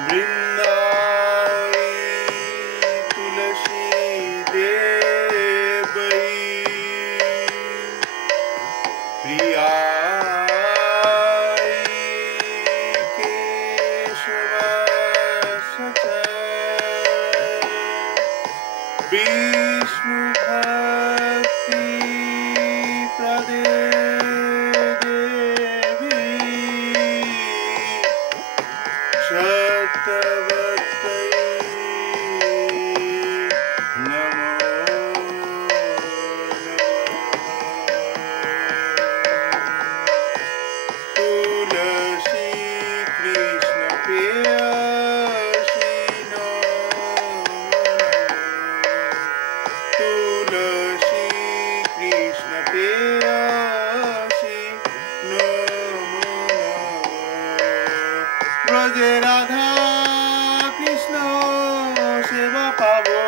বৃন্দাবী তুলসী দেবী প্রিয়াই কেশবাসচ বিষ্ণু ভক্তি প্রদে দেবী সত্যবতী নমো তুলসী কৃষ্ণ প্রেয়সী তুলসী কৃষ্ণ প্রেয়সী নমো ব্রজে রাধা কৃষ্ণ সেবা পাবো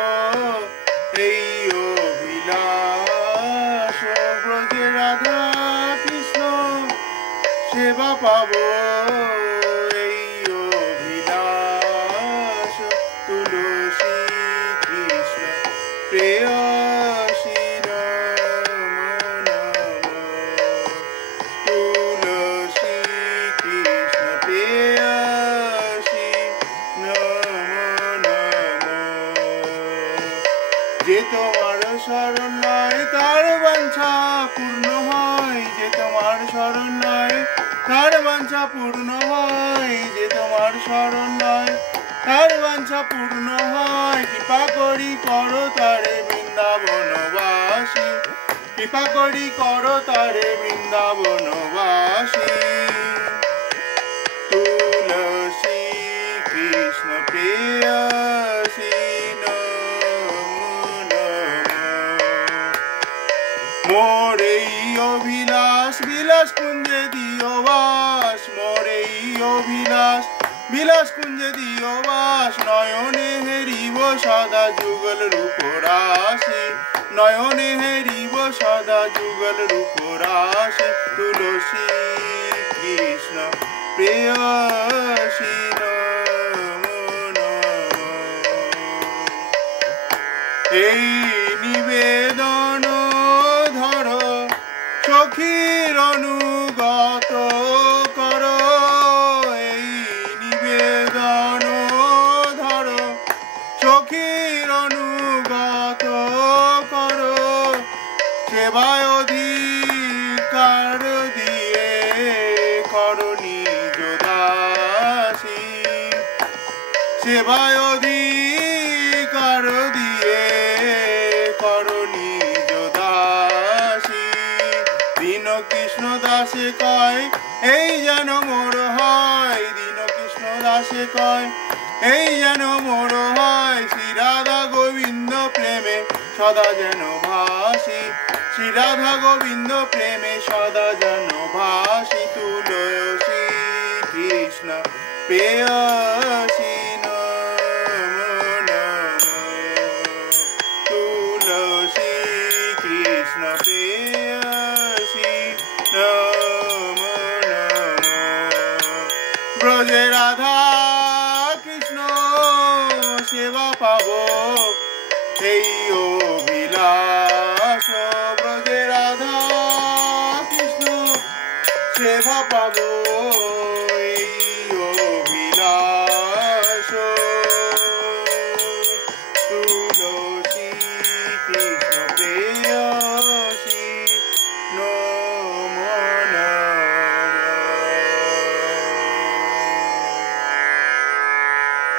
এই অভিলাষ ব্রজে রাধা কৃষ্ণ সেবা পাবো এই অভিলাষ তুলসী কৃষ্ণ প্রেয়সী নমো নমো তুলসী কৃষ্ণ প্রেয়সী নমো নমো যে তোমার শরণ লয় তার বাঞ্ছা পূর্ণ হয় যে তোমার শরণ লয় তার বাঞ্ছা পূর্ণ হয় যে তোমার শরণ লয় তার বাঞ্ছা পূর্ণ হয় কৃপা করি করো তারে বৃন্দাবনবাসী কৃপা করি করো তারে বৃন্দাবনবাসী তুলসী কৃষ্ণ প্রেয়সী নমো নমো মোর এই অভিলাষ বিলাস কুঞ্জে দিও বাস মোর এই অভিলাষ বিলাস কুঞ্জে দিও বাস নয়নে হেরিব সদা যুগল রূপ রাশি নয়নে হেরিব সদা যুগল রূপ রাশি তুলসী কৃষ্ণ প্রেয়সী নমো নমো এই নিবেদন ধরো সখীর অনুগত করো এই নিবেদন ধরো সখীর অনুগত করো সেবায় অধিকার দিয়ে করো নিজ দাসী সেবায় অধিকার দিয়ে করো নিজ দাসী দীন কৃষ্ণ দাসে কয় এই যেন মোর হয় দীন কৃষ্ণ দাসে কয় এই যেন মোর হয় শ্রী রাধা গোবিন্দ প্রেমে সদা যেন ভাসি শ্রী রাধা গোবিন্দ প্রেমে সদা যেন ভাসি তুলসী কৃষ্ণ প্রেয়সী নমো নমো তুলসী কৃষ্ণ প্রেয়সী নমো নমো ব্রজে রাধা কৃষ্ণ সেবা পাবো এই অভিলাষ ব্রজে রাধা কৃষ্ণ সেবা পাবো